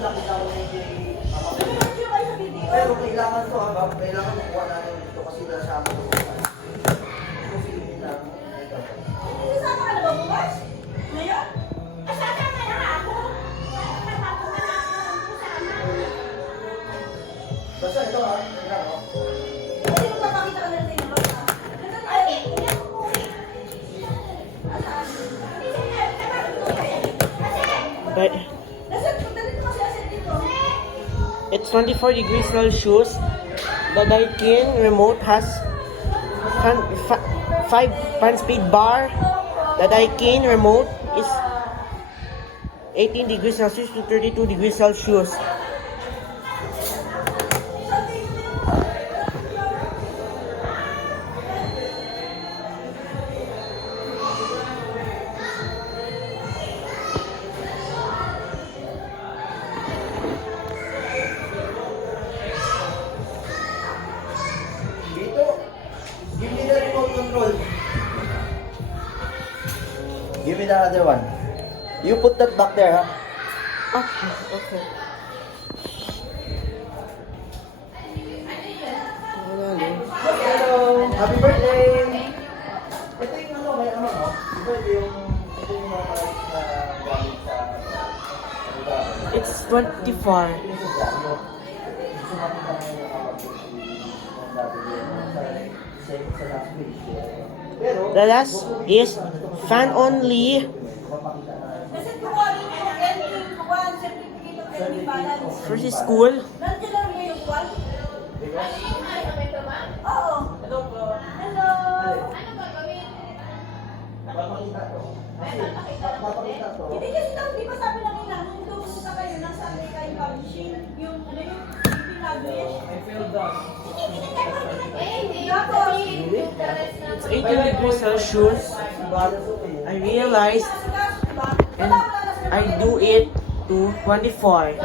nakita ko na yung pero kailangan to ha, kailangan makuha natin dito kasi nasama ko. Sasama ka na ba bukas? Ngayon? Sasama na ako. Basta ito ha, kailangan ko. Hindi mo papakita ka na rin yung basta. Ay, hindi ako umuwi. But it's 24 degrees Celsius. The Daikin remote has 5 speed bar. The Daikin remote is 18 degrees Celsius to 32 degrees Celsius. Give me the remote control. Give me the other one. You put that back there, huh? Okay. Hello! Happy birthday! Ito yung ano, may ano, no? Ito yung mga gamit sa... It's 24. The last is fan only. First is school. Nandiyan lang ba yung wall? Oo. Hello po. Hello. Ano ba gawin? Hindi kasi daw, di ba sabi lang nila, nung pumunta kayo, nasa kayo publishing, yung ano yung publish. I feel done. It's 18 degrees Celsius. I realized and I do it to 24.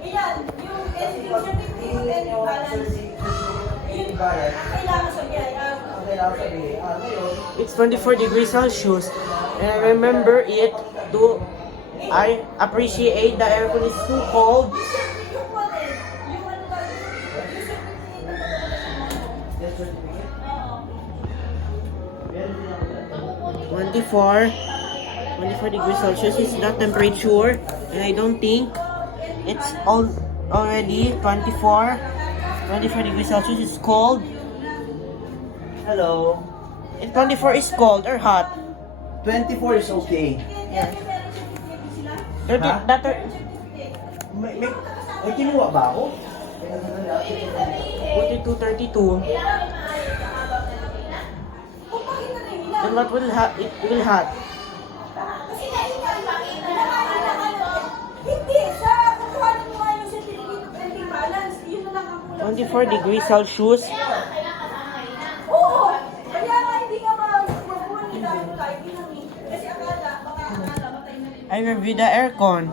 Iyan, yung editing certificate and yung balance. Yun, kailangan sabihin. It's 24 degrees Celsius. And I remember it to I appreciate the aircon is too cold. Yung one eh, yung ano ba, yung certificate. 24 degrees Celsius is the temperature, and I don't think it's already 24 degrees Celsius is cold. Hello. If 24 is cold or hot, 24 is okay. yeah. Ha? May kinuha ba ako? 42, 32. Then what will it will hot? Hindi, sa kukuhanin mo nga yung certificate of ending balance, yun na lang ang kulang. 24 degrees Celsius. Oo! Kaya nga hindi ka mabubuhan ni dahil mo tayo ginami. Kasi akala, baka akala, matay na rin. I review the aircon.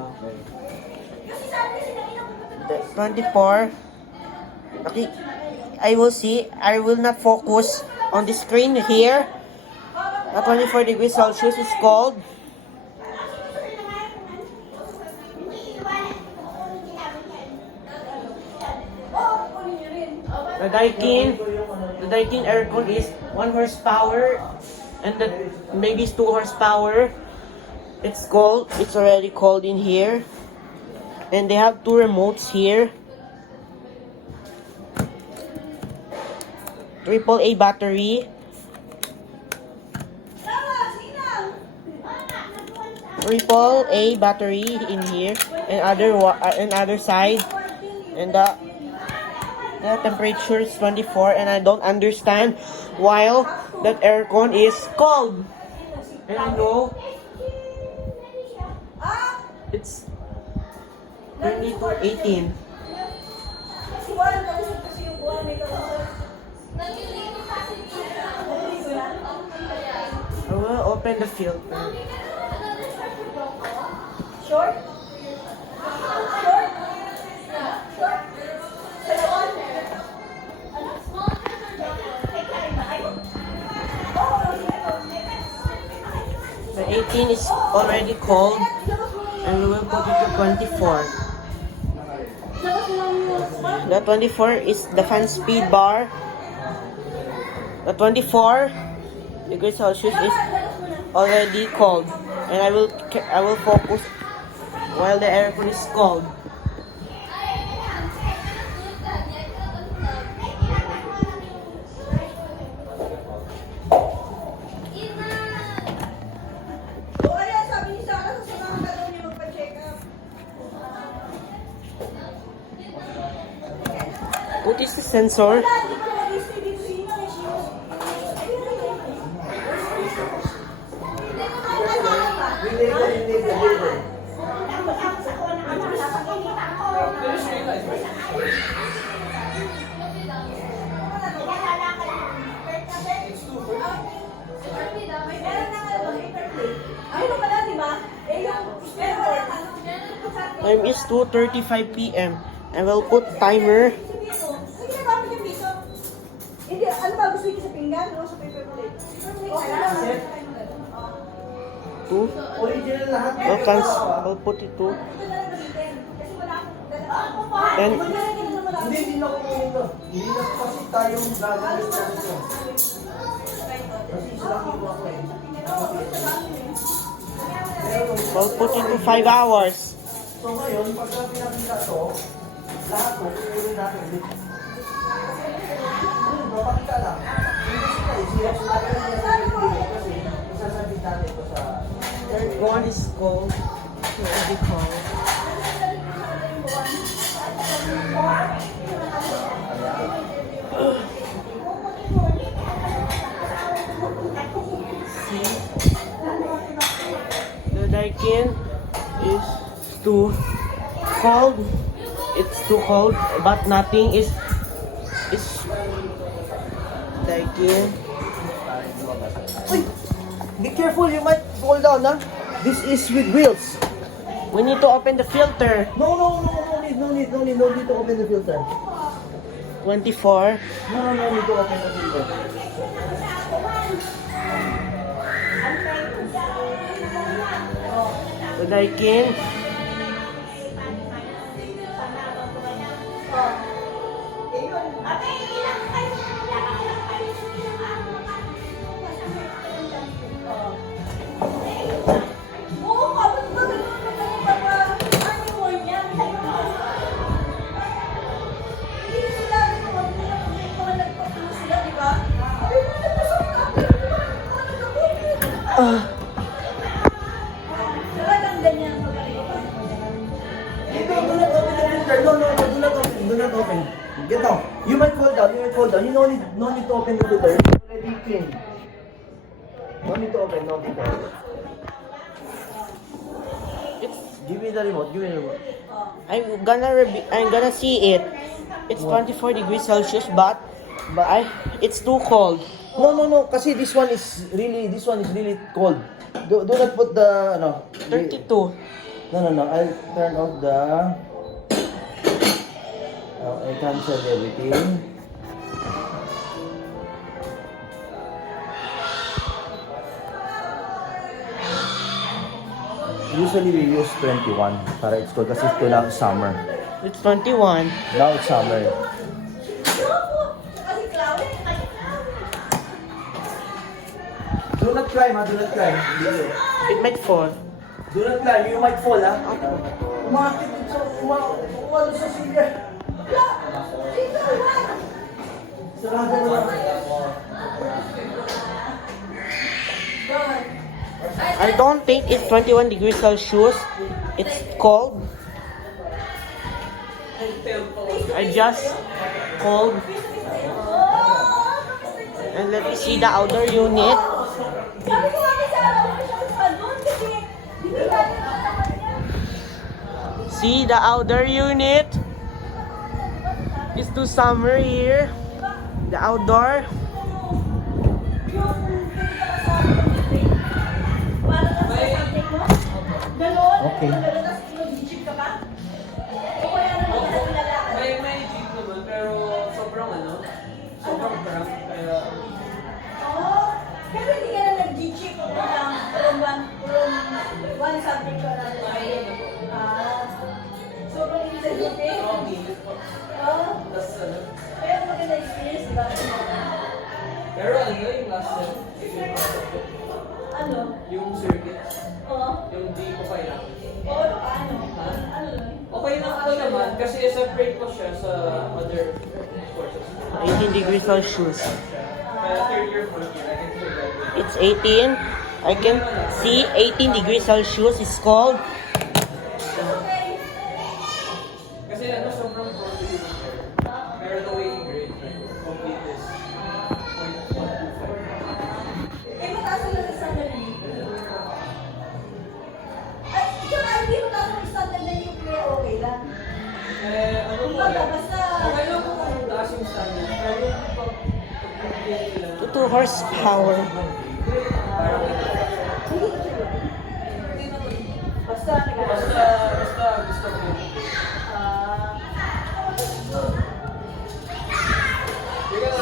Kasi sabi kasi nang inapupunta The 24. Okay, I will see. I will not focus on the screen here. At 24 degrees Celsius is cold. The Daikin aircon is 1 horsepower and that maybe it's 2 horsepower. It's cold. It's already cold in here. And they have 2 remotes here. AAA battery. AAA battery in here and other side, and the temperature is 24, and I don't understand why that aircon is cold. And I know it's 22:18. I will open the filter. Short? Short? Short? The 18 is already cold, and we will put it to 24. The 24 is the fan speed bar. The 24 degrees Celsius is already cold, and I will focus while the aircon is cold. O kaya sabi ni Sarah, sasamahan ka daw niya magpa-check up. What is the sensor? Wala, di ko naman gusto dito sino eh, shoes. Ayun pala, di ba? Eh, yung Time is 2:35 p.m. I will put timer. Sige, bakit yung dito? Hindi, ano ba gusto niyo sa pinggan o sa paper plate? Okay lang. Two. Original lahat. I'll put it to. Kasi wala akong And Hindi, hindi na kukunin to. Hindi na kasi tayong gagamit na ito. Kasi isa lang yung ako eh. I'll put it to 5 hours. So ngayon, pagka pinakita to, lahat to, kukunin natin ulit. Mapakita lang. Hindi sila eh. Sila sila kasi isasabit natin ito sa... Third one is cold. Already cold. See? The Daikin is too cold. It's too cold, but nothing is Daikin. Uy! Be careful, you might fall down, ha? This is with wheels. We need to open the filter. No need to open the filter. 24. No need to open the filter. The Daikin. Oo, kapag ba ganun ano mo yan? Hindi na sila, mga nagpapalo sila, di ba? Ay, mga nagpasok ka, pero mga nagpapalo. Talagang ganyan magaling. Dito, do not open the filter. No, do not open. Get down. You might fall down. You no need to open the filter. It's already clean. No need to open. Give me the remote. I'm gonna see it. It's 24 degrees Celsius, but it's too cold. No. Kasi this one is really cold. Do not put the 32. No. I'll turn off the. I cancel everything. Usually we use 21 para it's cold kasi ito lang summer. It's 21. Now it's summer. Kasi Chloe. Do not climb, do not climb. It might fall. Do not climb, you might fall, ha? Umakit ito, umalo sa silya. Sarado mo lang. I don't think it's 21 degrees Celsius. It's cold. I just cold. And let me see the outer unit. Sabi ko kami sa araw, siya sa doon kasi hindi natin naman yan. See the outer unit. It's too summer here. The outdoor. Para lang sa subject mo? Ganon? Okay. Ganon na nag-jeep ka ba? O kaya naman ka nilalakad? May jeep naman, pero sobrang sobrang cramp, kaya... Oo. Pero hindi ka na nag-jeep from one subject to another. Sobrang easy. Okay. kasi separate ko siya sa other courses. 18 degrees Celsius. Kaya third year, fourth year, I can feel that. It's 18. I can see 18 degrees Celsius is cold. Kasi ano, sobrang cold yung air. Pero the way you grade, complete is 0.125. Eh, mataas ang lang standard na yun. Ay, tsaka hindi mataas ang standard na yun, kaya okay lang. Eh, ano po Kumbaga, yan? basta... Okay lang po kung taas yung standard. Pero pag-complete nila, 2 horsepower. parang Basta, basta gusto ko.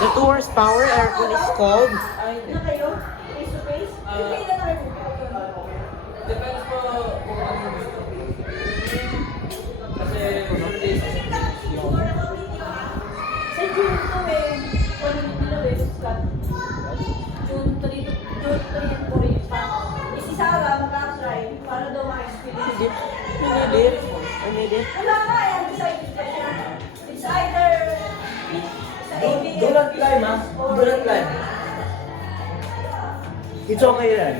The 2 horsepower aircon is cold. Ay, hindi. na kayo? Face to face? Hindi na kayo. Depends po kung ano yung gusto. Kasi some days, Sa June 2 eh, kung ano eh, June 3 and 4 yun pa. Eh, si Sarah mag-try para daw ma-experience. I need it. I need it. Wala nga eh, undecided pa siya. It's either sa ABS Do not climb, ha? Do not climb. It's okay yan.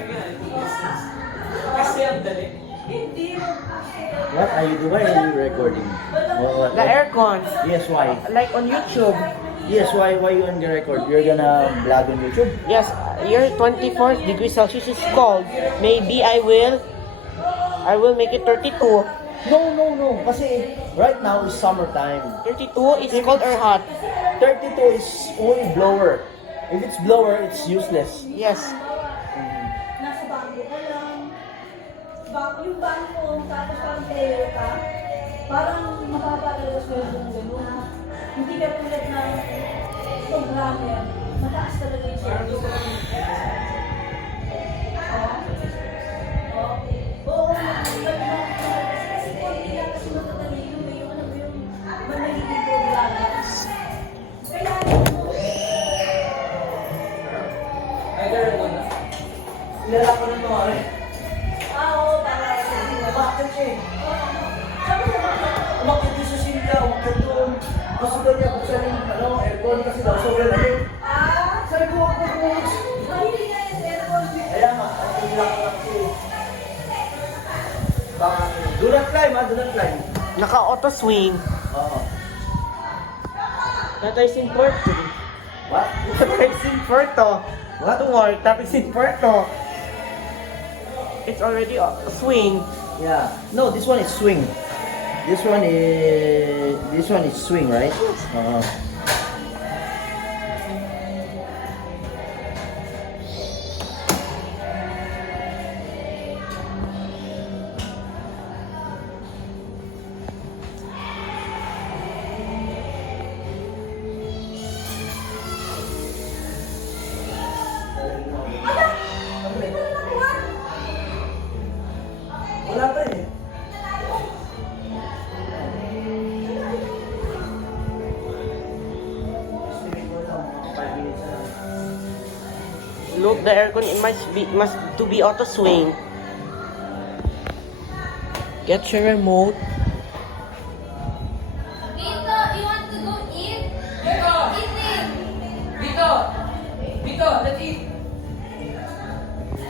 kasi ang dali. Hindi. What are you doing? Are you recording? Oh, The aircon. Yes, why? Like on YouTube. Yes, why you on the record? You're gonna vlog on YouTube? Yes, your 24 degrees Celsius is cold. Maybe I will make it 32. No. Kasi right now is summertime. 32 is cold or hot? 32 is only blower. If it's blower, it's useless. Yes. Nasa bangko ka lang. Yung bangko, tapos parang player ka. Parang mababa talaga sweldo ng gano'n. Hindi ka tulad ng programmer. Mataas talaga yung sweldo. Oo, kasi konti lang kasi matatalino eh. Yung ano ba yung managiging programmer. Kaya Either one na. Kilala ko na ito, Mare. oo, para Bakit eh? sabi sa mga Umakit yung Cecilia, umakit doon. Gusto daw niya buksan yung aircon kasi daw sobrang lamig. Sabi ko, ako po. mahilig nga yan sa aircon. Kaya nga, ang ilang ko lang si... Do not climb, ha? Do not climb. Naka-auto swing. Oo. That is in Puerto. What? That is in Puerto. What to work? That is in Puerto. It's already a swing. Yeah. No, this one is swing. This one is swing, right? Wala pa eh. Look, the aircon it must to be auto swing. Get your remote. Vito, you want to go eat? Dito! Eating. Dito! Dito! Let's eat!